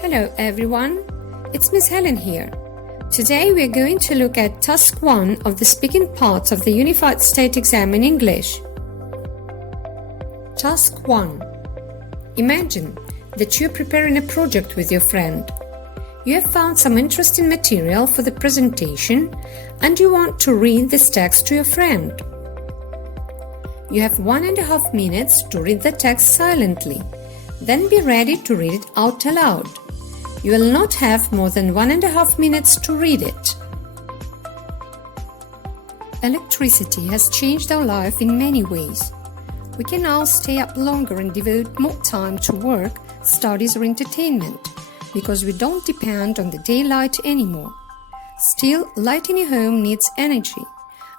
Hello everyone, it's Miss Helen here. Today we are going to look at Task 1 of the speaking part of the Unified State Exam in English. Task 1. Imagine that you are preparing a project with your friend. You have found some interesting material for the presentation and you want to read this text to your friend. You have 1.5 minutes to read the text silently. Then be ready to read it out aloud. You will not have more than 1.5 minutes to read it. Electricity has changed our life in many ways. We can now stay up longer and devote more time to work, studies or entertainment because we don't depend on the daylight anymore. Still, light in your home needs energy,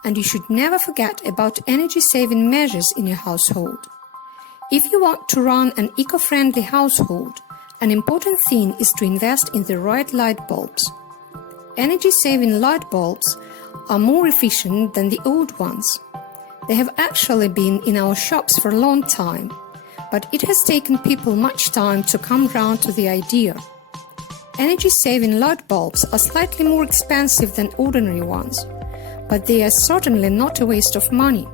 and you should never forget about energy-saving measures in your household. If you want to run an eco-friendly household, an important thing is to invest in the right light bulbs. Energy-saving light bulbs are more efficient than the old ones. They have actually been in our shops for a long time, but it has taken people much time to come round to the idea. Energy-saving light bulbs are slightly more expensive than ordinary ones, but they are certainly not a waste of money.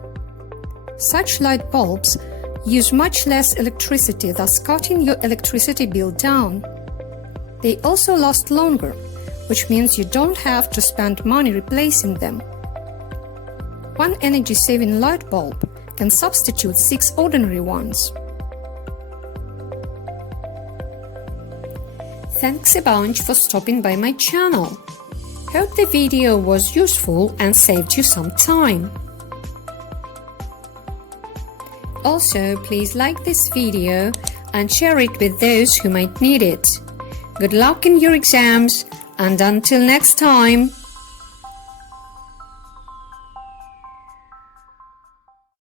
Such light bulbs use much less electricity, thus cutting your electricity bill down. They also last longer, which means you don't have to spend money replacing them. One energy-saving light bulb can substitute 6 ordinary ones. Thanks a bunch for stopping by my channel. Hope the video was useful and saved you some time. Also, please like this video and share it with those who might need it. Good luck in your exams, and until next time!